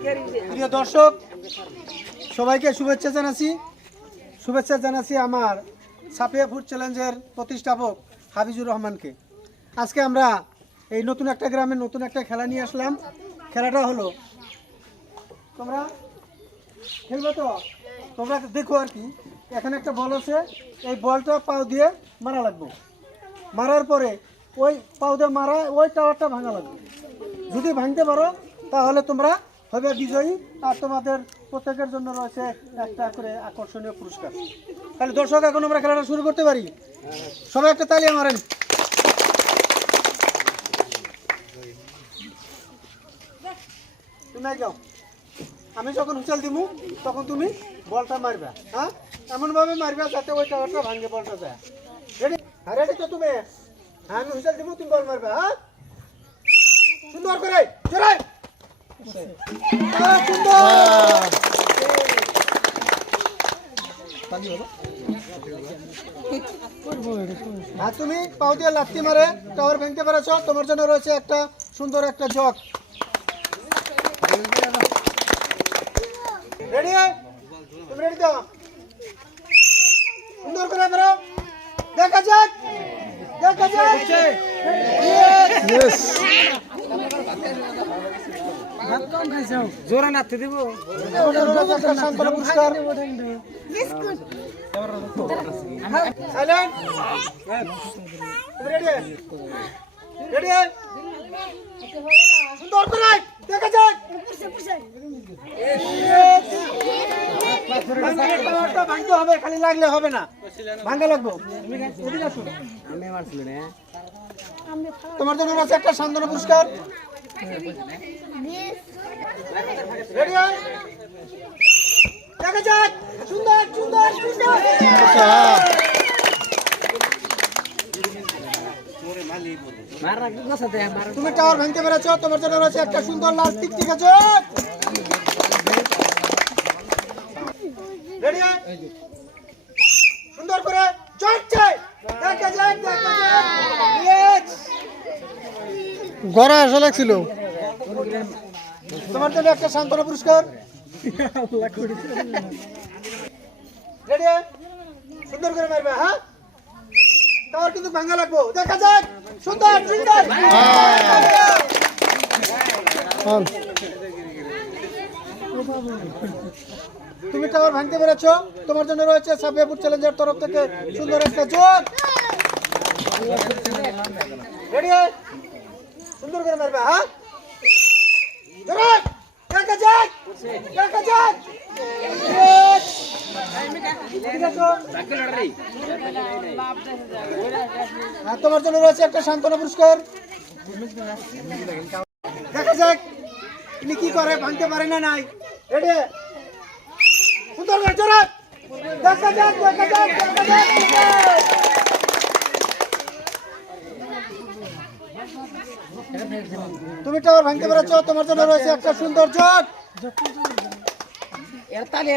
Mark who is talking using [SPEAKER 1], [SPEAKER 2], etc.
[SPEAKER 1] প্রিয় দর্শক, সবাইকে শুভেচ্ছা জানাচ্ছি। শুভেচ্ছা জানাচ্ছি আমার সাপিয়া ফুড চ্যালেঞ্জের প্রতিষ্ঠাপক হাফিজুর রহমানকে। আজকে আমরা এই নতুন একটা গ্রামে নতুন একটা খেলা নিয়ে আসলাম। খেলাটা হলো, তোমরা খেলবে তো? তোমরা দেখো আর কি। এখানে একটা বল আছে, এই বলটা পাও দিয়ে মারা লাগবে। মারার পরে ওই পাও দিয়ে মারা, ওই টাওয়ারটা ভাঙা লাগবে। যদি ভাঙতে পারো, তাহলে তোমরা হবে বিজয়ী। আর তোমাদের প্রত্যেকের জন্য রয়েছে একটা করে আকর্ষণীয় পুরস্কার। তাহলে দর্শক, এখন আমরা খেলাটা শুরু করতে পারি। সবাই একটা তালিয়া মারেন। তুমি যাও। আমি যখন হুঁচাল দিমু, তখন তুমি বলটা মারবা হ্যাঁ? এমনভাবে মারবা যাতে ওই টাওয়ারটা ভাঙে, বলটা যায়। রেডি হ্যাঁ রেডি তো তুমি? হ্যাঁ আমি হুঁচাল দিমু, তুমি বল মারবা হ্যাঁ? সুন্দর করে, জোরে! আর তুমি পাও দিয়ে লাত্তি মারে টাওয়ার ভেঙতে পেরেছ তোমার জন্য রয়েছে একটা সুন্দর একটা জগ। রেডি তুমি রেডি তো? সুন্দর করে বেরো দেখা যাক। দেখা যাক।
[SPEAKER 2] জোরে নাচতে দিব
[SPEAKER 1] লাগলে হবে না ভাঙা লাগবো তোমার জন্য রয়েছে একটা সান্ত্বনা পুরস্কার। দেখা যাক। সুন্দর সুন্দর তুমি টাওয়ার ভাঙতে পেরেছ তোমার জন্য রয়েছে একটা সুন্দর লাল টিক ঠিক আছে? সুন্দর করে দেখা যাক দেখা যাক। গড়া আসা লাগছিল। তোমার জন্য একটা সান্ত্বনা পুরস্কার। রেডি সুন্দর করে মারবে হ্যাঁ? টাওয়ার কিন্তু ভাঙা লাগবো। দেখা যাক। সুন্দর সুন্দর। তুমি টাওয়ার ভাঙতে পেরেছ। তোমার জন্য রয়েছে সাবিয়াপুর চ্যালেঞ্জের তরফ থেকে সুন্দর একটা রেডি সুন্দর করে মারবে হ্যাঁ? দেখা যাক? আর তোমার জন্য রয়েছে একটা সান্ত্বনা পুরস্কার। দেখা যাক তিনি কি করে, ভাঙতে পারে না নাই। রেডি সুন্দর দেখা যাক দেখা যাক দেখা যাক দেখা যাক। তুমি টাওয়ার ভাঙতে পেরেছ তোমার জন্য রয়েছে একটা সুন্দর
[SPEAKER 2] তালে